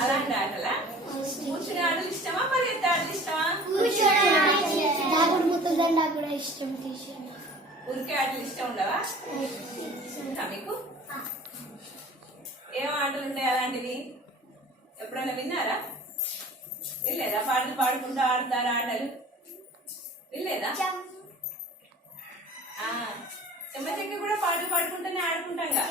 అలాంటి ఆటలా. ఆటలు ఇష్టమా? పరిగెత్తే ఆటలు ఇష్టమా? దాగుడు కూడా ఇష్టం టీచర్ ఉరికే ఆటలు ఇష్టం ఉండవా? మీకు? ఏం ఆటలు ఉంటాయి అలాంటివి? ఎప్పుడైనా విన్నారా? వినలేదా? పాటలు పాడుకుంటూ ఆడతారా ఆటలు. వినలేదా? ఆ, చెమ్మ చెక్క కూడా పాటలు పాడుకుంటూనే ఆడుకుంటాం కదా.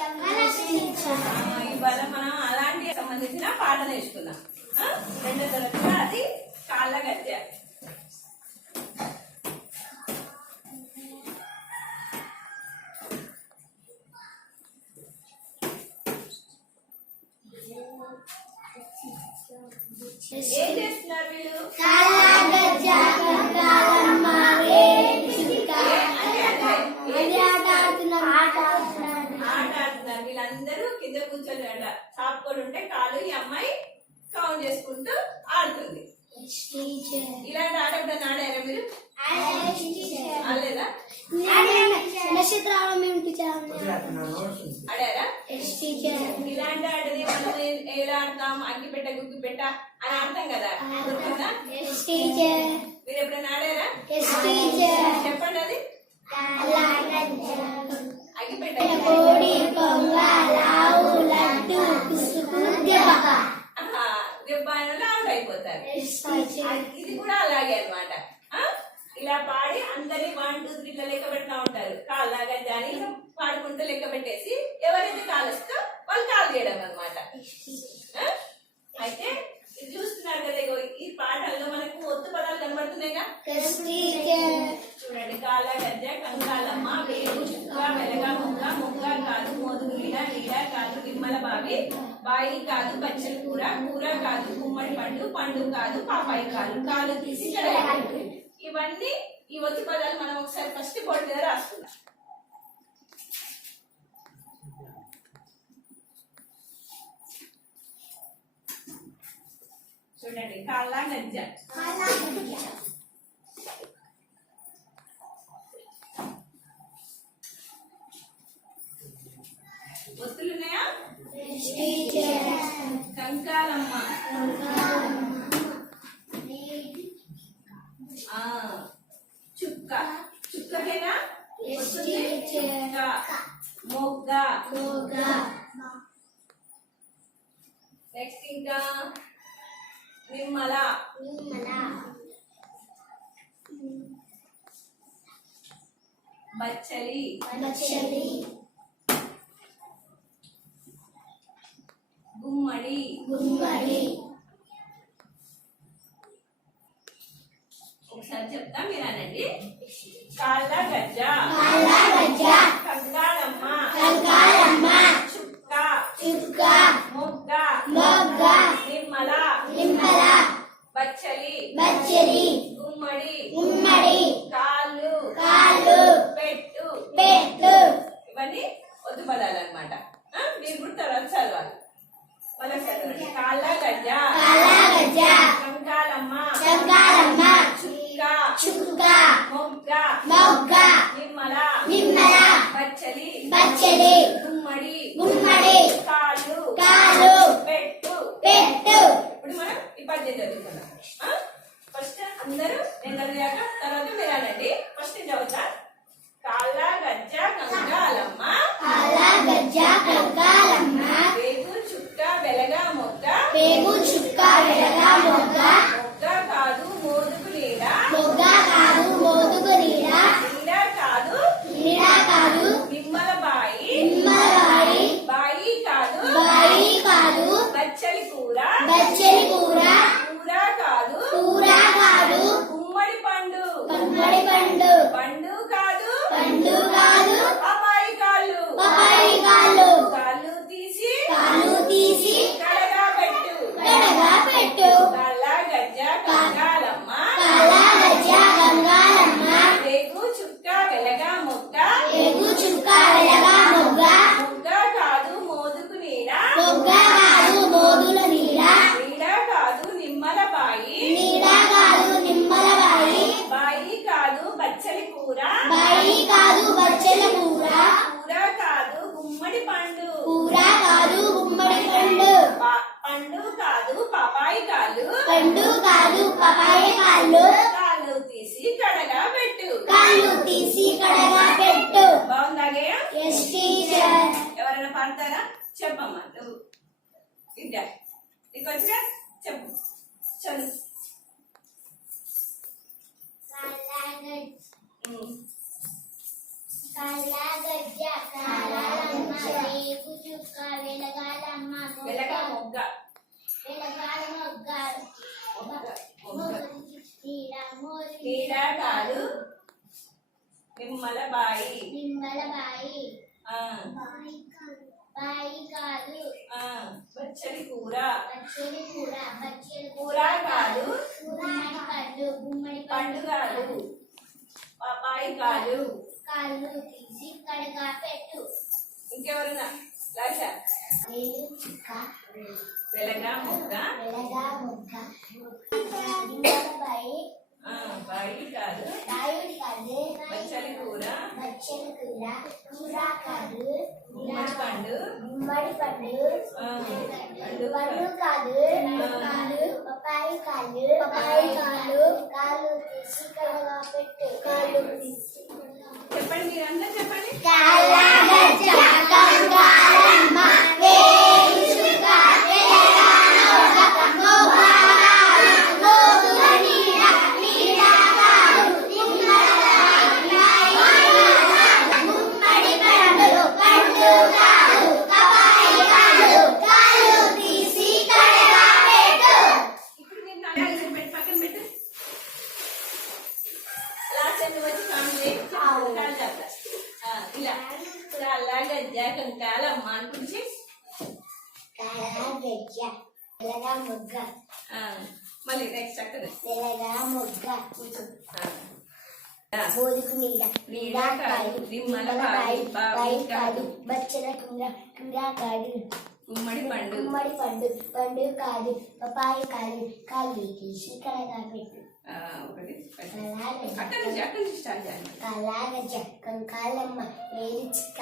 ఇవాళ మనం అలాంటి సంబంధించిన పాట నేర్చుకుందాం? రెండో తరగతిలో అది కాళ్ళ గద్దె ఏం చేస్తున్నారు వీళ్ళు? కూర్చొని అట్లా చాపుకొని ఉంటే కాలు ఈ అమ్మాయి కౌంట్ చేసుకుంటూ ఆడుతుంది ఇలాంటి ఆట ఎప్పుడైనా ఆడారా మీరు ఆడలేదా నక్షత్రాలు మేము టీచర్ ఆడారా ఎస్ టీచర్ ఇలాంటి ఆటని మనం ఏ- ఎలా ఆడతాం అగ్గి పెట్ట గుగ్గి పెట్ట అని ఆడతాం కదా గుర్తుందా ఎస్ టీచర్ మీరు ఎప్పుడైనా ఆడారా ఎస్ టీచర్ చెప్పండి అది అగ్గి పెట్ట కోడి కొంగ లావు లడ్డు కుసుకు దెబ్బ ఆహా, దెబ్బ అయిన అవుట్ అయిపోతారు ఎస్ టీచర్ ఇది కూడా అలాగే అన్నమాట ఆ? ఇలా పాడి అందరి వన్ టూ త్రీ ఇట్లా లెక్క పెడతా ఉంటారు కాళ్ళగా జాని పాడుకుంటూ లెక్క పెట్టేసి ఎవరైతే కాలుస్తో వాళ్ళు కాలు చేయడం అనమాట అయితే ఇది చూస్తున్నారు కదా ఇగో ఈ పాటల్లో మనకు ఒత్తు పదాలు కనబడుతున్నాయిగా ఎస్ టీచర్ చూడండి కాళ్ళ గజ్జ కంకాలమ్మ వేరు చుక్క వెలగ ముగ్గ ముగ్గ కాదు మోదుగుల నీడ కాదు నిమ్మల బావి బాయి కాదు పచ్చల కూర కూర కాదు గుమ్మడి పండు పండు కాదు పాపాయి కాదు కాలు తీసి ఇవన్నీ ఈ వచ్చి పదాలు మనం ఒకసారి ఫస్ట్ బోర్డు మీద రాసుకుందాం. చూడండి కాళ్ళ నజ్జ ఒత్తులున్నాయా ఎస్ టీచర్ కంకాలమ్మ ఆ చుక్క చుక్కకేనా Yes, వస్తుంది? teacher. చుక్క మొగ్గ మొగ్గ నెక్స్ట్ ఇంకా నిమ్మల బచ్చలి బచ్చలి గుమ్మడి. గుమ్మడి. ఒకసారి చెప్తా మీరు అనండి. కాళ్ళ గజ్జ. కాళ్ళ గజ్జ. కంకాలమ్మ కంకాలమ్మ చుక్క. చుక్క. మొగ్గ. మొగ్గ. నిమ్మల. నిమ్మల. బచ్చలి. బచ్చలి. గుమ్మడి. గుమ్మడి. కాళ్ళు. కాళ్ళు. ఇవన్నీ ఒత్తు పదాలు అనమాట మీరు కూడా తర్వాత చదవాలి. మళ్ళీ చదవండి కాళ్ళ గజ్జ కంకాలమ్మ కంకాలమ్మ చుక్క. చుక్క. మొగ్గ. మొగ్గ. నిమ్మల. నిమ్మల. బచ్చలి బచ్చలి గుమ్మడి గుమ్మడి కాళ్ళు కాళ్ళు పెట్టు పెట్టు ఇప్పుడు మనం ఈ పద్యం చదువుకుందాం ఫస్ట్ అందరూ నేను చదివాక తర్వాత మీరు అనండి ఫస్ట్ నేను చదువుతా కాళ్ళ గజ్జ కంకాలమ్మ కాళ్ళ గజ్జ కంకాలమ్మ వేగు చుక్క వెలగ మొగ్గ పేగు చుక్క వెలగ మొగ్గ మొగ్గ కాదు మోదుగు నీడ మొగ్గ కాదు మోదుగు నీడ నీడ కాదు నీడ కాదు నిమ్మల బాయి నిమ్మలవాడి బాయి కాదు బాయి కాదు బచ్చలి కూర బచ్చలి కూర కూర కాదు కూర కాదు గుమ్మడి పండు పమ్మడి పండు పండు కాదు పండు కాదు పపాయి కాళ్ళు పపాయి కాళ్ళు కాళ్ళు తీసి కాళ్ళు తీసి కడగా పెట్టు పెడగా పెట్టు కాళ్ళ పండు కాదు పపాయ కాళ్ళు కాళ్ళు తీసి కడగా పెట్టు కాళ్ళు తీసి కడగా పెట్టు. బాగుందా ఎస్ టీచర్ ఎవరైనా పాడతారా? చెప్పమ్మా నువ్వు. విద్య నీకు వచ్చిగా చెప్పు. చదువు. కాలాగజ్జ కాలాలమ్మ రేగు చుక్క వెలగాలమ్మ వెలగా మొగ్గ. వెలగాల మొగ్గ. మోరి క్రీడాకాలు నిమ్మల బాయి నిమ్మల బాయి కాదు పచ్చడి కూర. పచ్చడి కూర పచ్చడి కూర. కాదు గుమ్మడి పండు గుమ్మడి పండు. కాదు పాపాయి కాదు కాళ్ళు తీసి కడగా పెట్టు. ఇంకెవరన్నా? చుక్క వెలగా మొగ్గ వెలగా మొగ్గ నిమ్మల బయటి కాదు బయటి కాదు. పచ్చడి కూర పచ్చడి కూర కూర కాదు గుమ్మడి పండు గుమ్మడి పండు పండు పండు కాదు కాదు పపాయి కాదు పపాయి కాదు కాలు తీసి కడగా పెట్టు కాలు తీసి చెప్పండి మీరందరూ చెప్పండి ఇప్పుడు బోధకు నీడ నీడ కాదు, నిమ్మల బాయి, బావి బాయి కాదు. బచ్చల కూర కూర గుమ్మడి పండు గుమ్మడి పండు పండు కాదు పపాయి కాదు కడగా పెట్టు ఒకటి కంకాలమ్మ చిక్క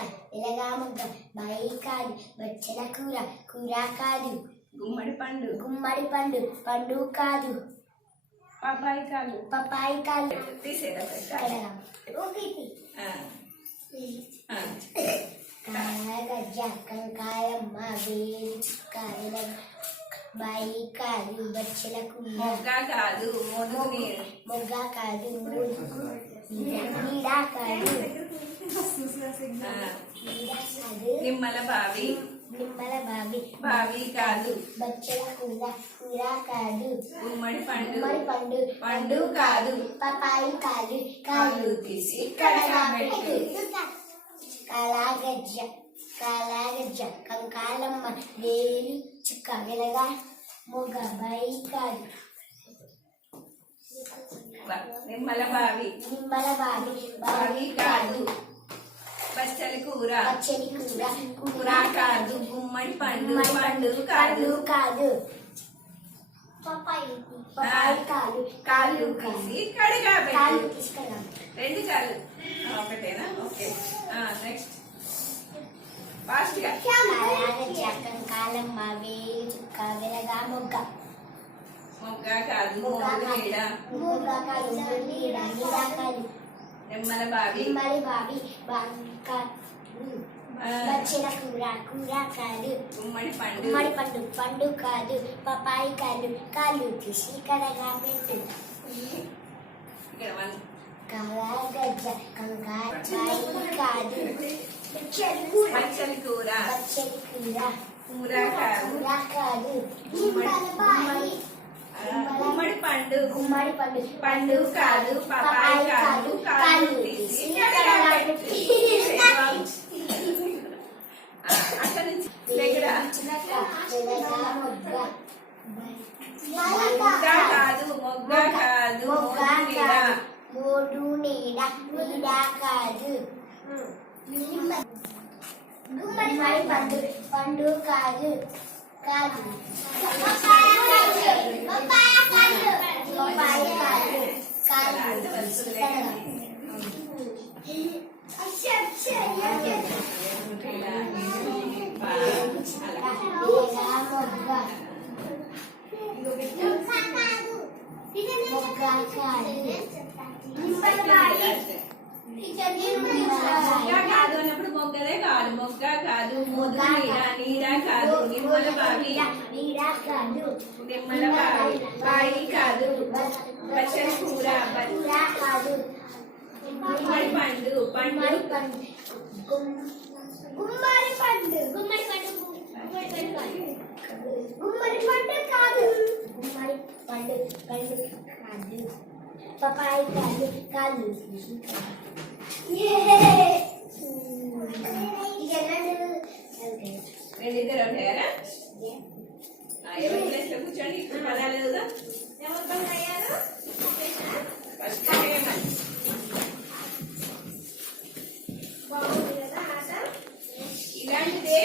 బాయి కాదు బచ్చల కూర కూర కాదు గుమ్మడి పండు. గుమ్మడి పండు పండు కాదు పాపాయి కాలు పపాయి కాదు తీసేదా చుక్క ఎలగ బాయి కాదు బచ్చల కూర మొగ్గ కాదు మొగ్గ కాదు నీడ కాదు నిమ్మల బావి నిమ్మల బావి బావి కాదు. బచ్చల కూర కూర కాదు. గుమ్మడి పండు. గుమ్మడి పండు. పండు కాదు. పపాయి కాదు. కాదు తీసి కడగా పెట్టు కాలాగజ్జ కాలాగజ్జ కంకాలమ్మ వేలు చుక్క వెలగా మొగ బాయి కాదు. నిమ్మల బావి. నిమ్మల బావి బావి కాదు. పచ్చడి కూర. పచ్చడి కూర. కూర కాదు గుమ్మడి పండు పండు కాదు. కాదు. కాదు. కడిగా పెట్టు. తీసుకెళ్ళాం రెండు ఆ, ఒకటేనా? ఓకే. నెక్స్ట్. ఫాస్ట్గా వేలు చుక్క వెలగా మొగ్గ మొగ్గ కాదు కాదు కాదు నీడ నీడ కాదు నిమ్మల బావి నిమ్మలి బావి బావిక ఆ, బచ్చిన కూర కూర కాదు గుమ్మడి పండు గుమ్మడి పండు పండు కాదు పపాయి కాదు కాళ్ళు తీసి కడగా పెట్టు ఇక్కడ వన్ కాలాగజ్జ కంకాయి కాదు పచ్చడి కూర పచ్చడి కూర పచ్చడి కూర కూర కాదు కూర కాదు గుమ్మడి- బావి ఆ, గుమ్మడి పండు గుమ్మడి పండు పండు కాదు పపాయి కాదు కాళ్ళు తీసి కడగా పెట్టు ఆ, అక్కడ నుంచి దగ్గర మొగ్గ కాదు మొగ్గ కాదు మోదుగు నీడ మూడు నీడ నీడ కాదు గుమ్మడి పండు పండు కాదు కాజు Thank you. కాదు కాదు అన్నప్పుడు మొగ్గదే కాదు మొగ్గ కాదు మోదు కాదు నిమ్మల బావి నిమ్మల బావి బాయి కాదు కూర గుమ్మడి పండు పండు గుమ్మడి పండు గుమ్మడి పండు గుమ్మడి పండు కాదు గుమ్మడి పండు కాదు గుమ్మడి పండు పండు కాదు పపాయి కాదు కాదు రెండిద్దరు ఉంటాయారా ఆ, ఎవరి ప్లేస్లో కూర్చోండి ఇప్పుడు పదాలు చదువుదాం ఎవరు పనులు అయ్యారు ఫస్ట్ ఏమని ఇలాంటిదే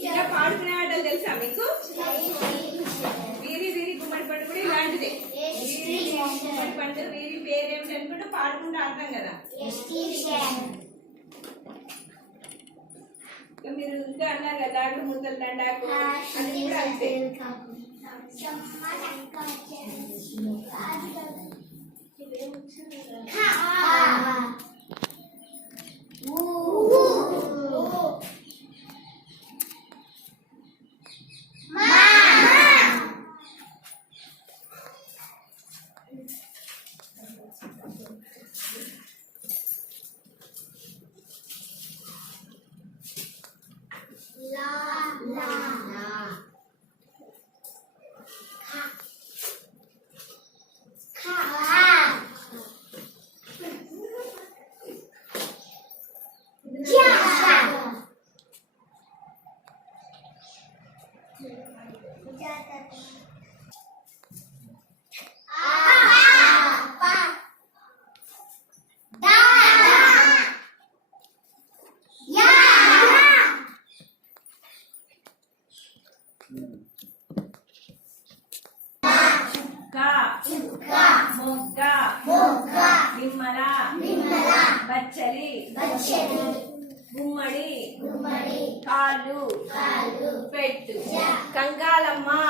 ఇలా పాడుకునే ఆటలు తెలుసా మీకు పండు వీరి పేరేమిటి అనుకుంటూ పాడుకుంటూ ఆడతాం కదా. మీరు ఇంకా అన్నారు కదా దాడు ముద్దలు దండాకు. అది కూడా అంతే. 감사합니다. Kalu. పెట్టు Kalama.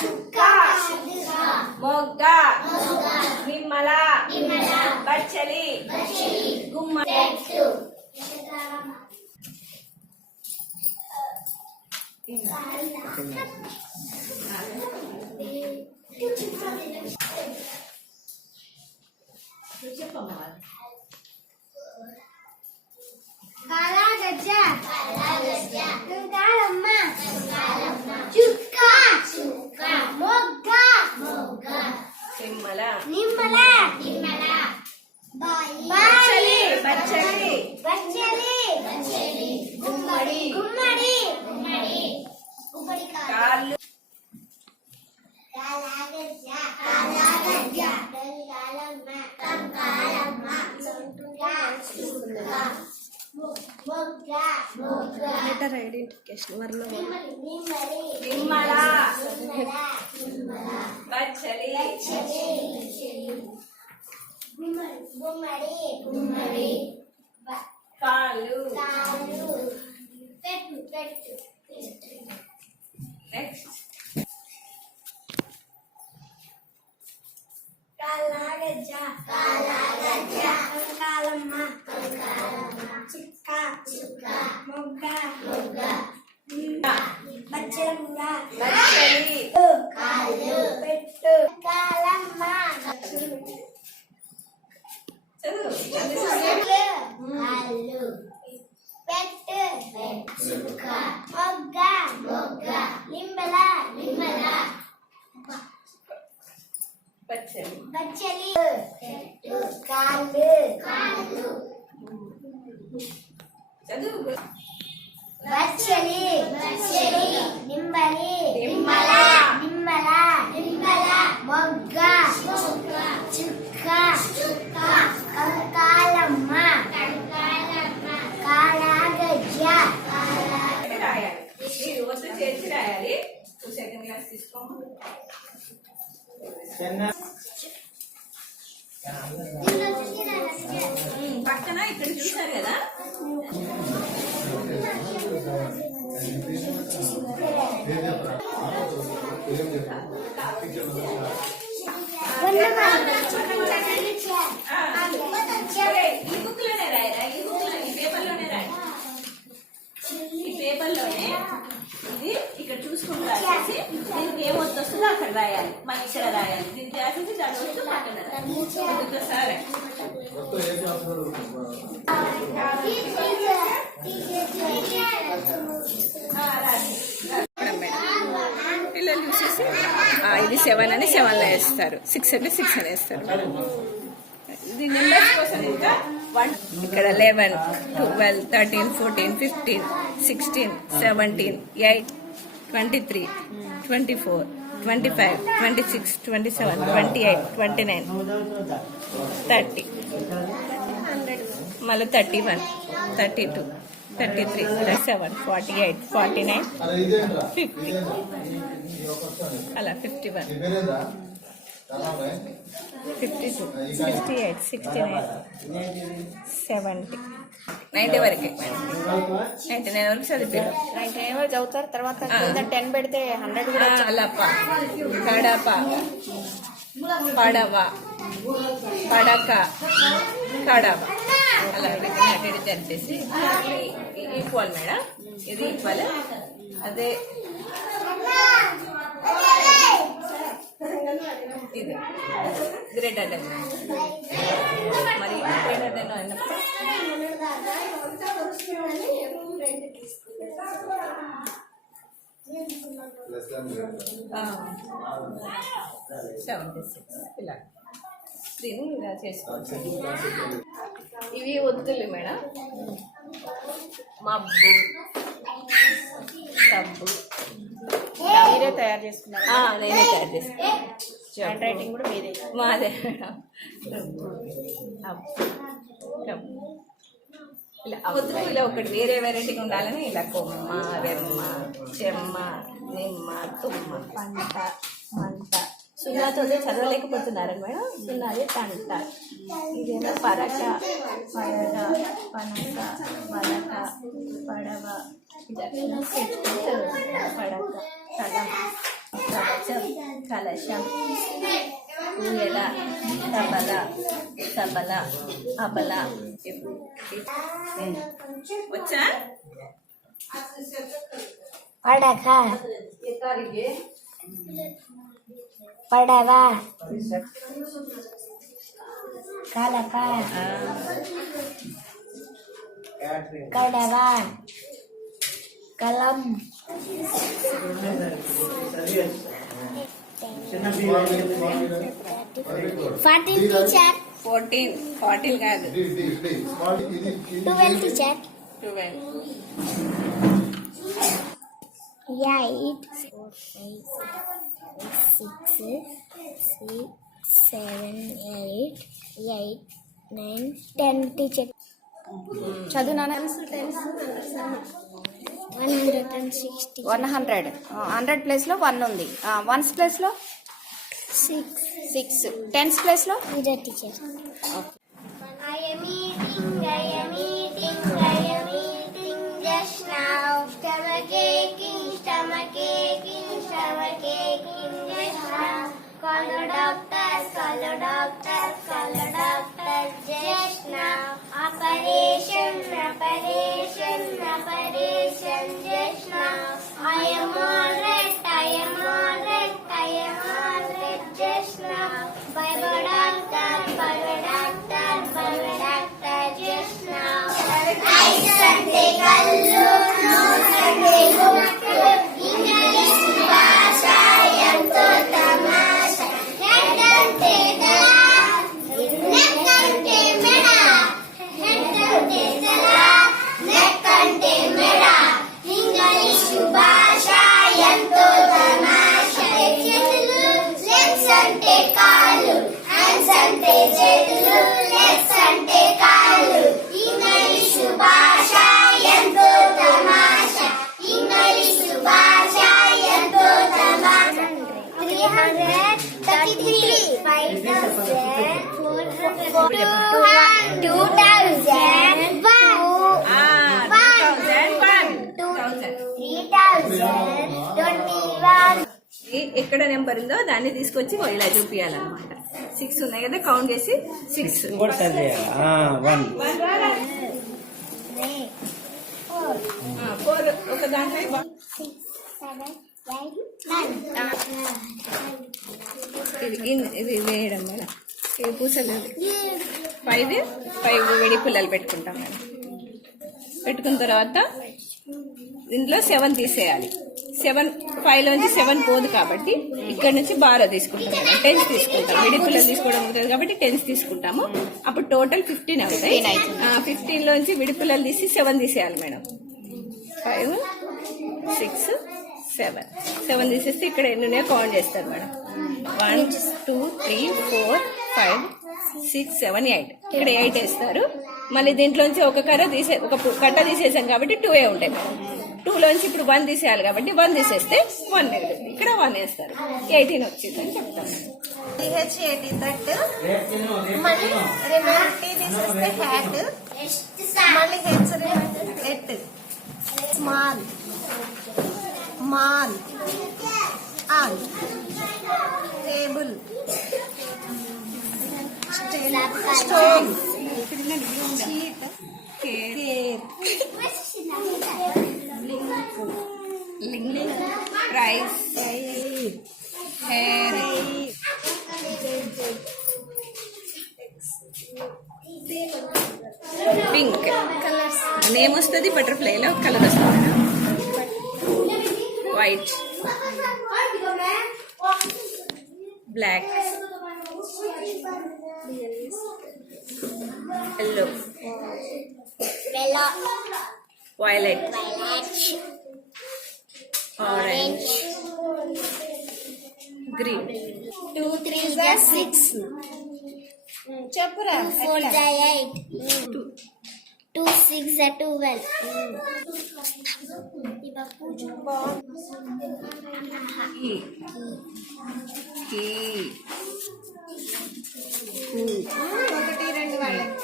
చుక్క. మొగ్గ. నిమ్మల. బచ్చలి Pettu. చెప్పమ్మా काला गज्जा काला गज्जा कंगालम्मा कंगालम्मा ಚುಕ್ಕಾ ಚುಕ್ಕ ಮೊಗ್ಗ ಮೊಗ್ಗ ನಿಮ್ಮಲ ನಿಮ್ಮಲ ನಿಮ್ಮಲ ಬಾಯಿ ಬಾಯಿ వర్ణం నిమ్మలి. గుమ్మడి కాళ్ళు. పెట్టు పెట్టు నెక్స్ట్ కాలాగజ్జ కాలాగజ్జ కంకాలమ్మ కంకాలమ్మ చిక్క చిక్క మొగ్గ పక్కన ఇక్కడ చూసారు కదా? ఈ బుక్లోనే రాయరా? ఈ బుక్లోనే పేపర్లోనే రాయి ఈ పేపర్లోనే ఆ, సరే, ఏ ఒత్తు వస్తుందో అక్కడ రాయాలి. మంచిగా రాయాలి. దీన్ని రాసేసి చదవచ్చు పక్కన రాయాలి. ఇది సరే. పిల్లలు చూసేసి ఆ, ఇది సెవెన్ అని సెవెన్లో వేస్తారు. సిక్స్ అంటే సిక్స్ అని వేస్తారు. ఇది నెంబర్స్ కోసం ఇంకా ఇక్కడ eleven twelve thirteen fourteen fifteen sixteen seventeen eight twenty three twenty four twenty five twenty six twenty seven twenty eight twenty nine thirty మళ్ళీ thirty one thirty two thirty three thirty seven forty eight forty nine fifty అలా fifty one fifty two sixty eight sixty nine seventy ninety వరకు. Ninety nine వరకు చదివారు. Ninety nine వరకు చదువుతారు. తర్వాత ten పెడితే hundred కూడా అలప కడప. పడవ. పడక. కడవ. అలా అటు జరిపేసి ఈక్వల్ మేడం. ఇది ఈక్వల్ అదే ఇది. గ్రేటర్ దెన్ మరి గ్రేటర్ దెన్ అయినప్పుడు సెవెంటీ సిక్స్ ఇలా. దీన్ని ఇలా చేసుకోవచ్చు ఇవి ఒత్తులు మేడం. మబ్బు. సబ్బు మీరే తయారు చేసుకున్నారు. ఆ, నేనే తయారు చేస్తాను హ్యాండ్ రైటింగ్ కూడా మీదే. మాదే. ఇలా ఒత్తులు ఇలా ఒకటి వేరే వెరైటీగా ఉండాలని ఇలా కొమ్మ రెమ్మ చెమ్మ నిమ్మ తుమ్మ పంట మంట సున్నాతోనే చదవలేకపోతున్నారా మేడం? సున్నాది పంట. ఇదేమో పరక పడగ పనక పలక పడవ. పడక కలం కవచం కలశం ఊయల తబల తబల అబల వచ్చా పడక పడవ కలప కడవ కలం ఫార్టీన్ టీచర్. ఫోర్టీన్ ఫార్టీన్ కాదు. Twelve teacher. Twelve. Eight four five six six seven eight eight nine ten teacher. చదువు నాన్న. సిక్స్టీ వన్ హండ్రెడ్ హండ్రెడ్ ప్లేస్లో వన్ ఉంది వన్స్ ప్లేస్లో సిక్స్ సిక్స్ టెన్స్ ప్లేస్లో hundred teacher. Call the doctor, call the doctor, call the doctor just now. Operation, operation, operation just now. I am alright, 333, 5,000, 400, 2,000, two thousand one 3,000, 21. ఎక్కడ number ఉందో దాన్ని తీసుకొచ్చి ఇలా చూపించాలన్నమాట six ఉన్నాయి కదా కౌంట్ చేసి సిక్స్ ఫోర్ ఒక దాంట్లో ఇది ఇది వేయడం మేడం. ఇది పూసలు ఫైవ్ ఫైవ్ వెడి పుల్లలు పెట్టుకుంటాం మేడం. పెట్టుకున్న తర్వాత దీంట్లో సెవెన్ తీసేయాలి. సెవెన్ ఫైవ్ లోంచి సెవెన్ పోదు కాబట్టి ఇక్కడ నుంచి బారో తీసుకుంటాం మేడం. టెన్స్ తీసుకుంటాం. వెడి పుల్లలు తీసుకోవడం అవుతుంది కాబట్టి టెన్స్ తీసుకుంటాము. అప్పుడు టోటల్ ఫిఫ్టీన్ అవుతాయి. 15 అవుతుంది. ఫిఫ్టీన్ లోంచి విడి పుల్లలు తీసి సెవెన్ తీసేయాలి madam. Five six seven. Seven తీసేస్తే ఇక్కడ ఎన్ని ఉన్నాయో కౌంట్ చేస్తారు madam. One two three four five six seven eight ఇక్కడ ఎయిట్ వేస్తారు. మళ్ళీ దీంట్లోంచి ఒక కర్ర తీసే ఒక కట్ట తీసేసాం కాబట్టి టూ ఏ ఉంటాయి మేడం. టూలోంచి ఇప్పుడు వన్ తీసేయాలి కాబట్టి వన్ తీసేస్తే వన్ మిగులుతుంది ఇక్కడ వన్ వేస్తారు. ఎయిటీన్ వచ్చిందని చెప్తాం. టీహెచ్ దట్ మళ్ళీ రిమైన్ టీ తీసేస్తే హ్యాట్ మళ్ళీ H at small mall all table stone sheet care link price hair pink name వస్తుంది బటర్ఫ్లైలో కలర్ వస్తుంది white black yellow violet orange green two three six చెప్పురా? Four the eight. Two six the twelve. ఈ ఈ ఒకటి రెండు వాళ్ళకి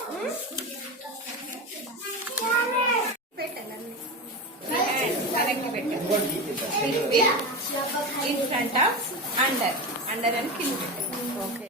in front of under under అని కింద పెట్టండి ఓకే